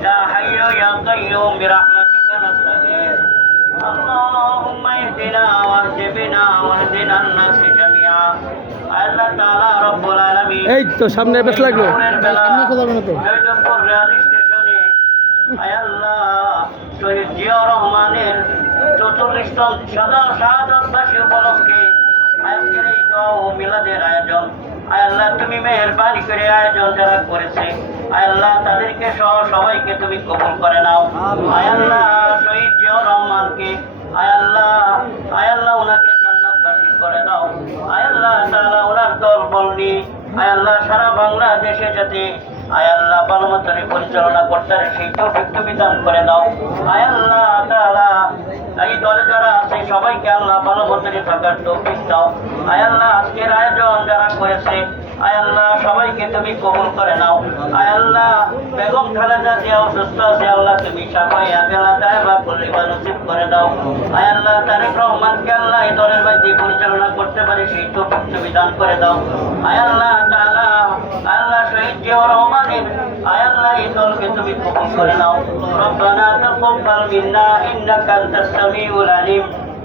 يا حي يا قيوم برحمتك نستغيث اللهم اهدنا وارزقنا واهدنا الناس جميعا আল্লাহ তাআলা রব্বুল আলামিন এই তো সামনে বেশ লাগলো ভোরের বেলা সামনে খোদাবে না তো। জয়দেবপুর রেল স্টেশনে আয় আল্লাহ শহীদ জিয়া রহমানের চতুর্থ সদা শাহাদতবাসী উপলক্ষে আজকের এই দোয়া ও মিলাদের আয়োজন আয় আল্লাহ তুমি মেহরবানি করে আয়োজন যারা করেছে আয় আল্লাহ তাদেরকে সহ সবাইকে তুমি কবুল করে নাও। আয় আল্লাহ শহীদ জিয়া রহমানকে আয় আল্লাহ আয় আল্লাহ ওনাকে জান্নাতবাসী করে দাও আল্লাহ তাআলা ওনার দল বল নিয়ে আল্লাহ সারা বাংলাদেশে যাতে আয় আল্লাহ ভালোমতনে পরিচালনা করতে সেই তৌফিক তুমি দান করে দাও আয় আল্লাহ তাআলা এই দলে যারা সবাইকে আল্লাহ ভালো মতনে থাকার তৌফিক দাও। আয় আল্লাহ, আজকের আয়োজন যারা করেছে, আয় আল্লাহ, সবাইকে তুমি কবুল করে নাও। আয় আল্লাহ, বেগম খালেদা জিয়া অসুস্থ আছে, আল্লাহ তুমি সাফাই আগেলা দেয় বা করে দাও। আয় আল্লাহ, তারেক রহমানকে আল্লাহ এই দলের মধ্যে পরিচালনা করতে পারে, সেই তৌফিক তুমি দান করে দাও। আয় আল্লাহ, তাআলা, আল্লাহ শহীদ জিয়াউর রহমানের, আয় আল্লাহ এই দলকে তুমি কবুল করে নাও। রব্বানা তাকাব্বাল মিন্না, ইন্নাকা আনতাস সামিউল আলিম।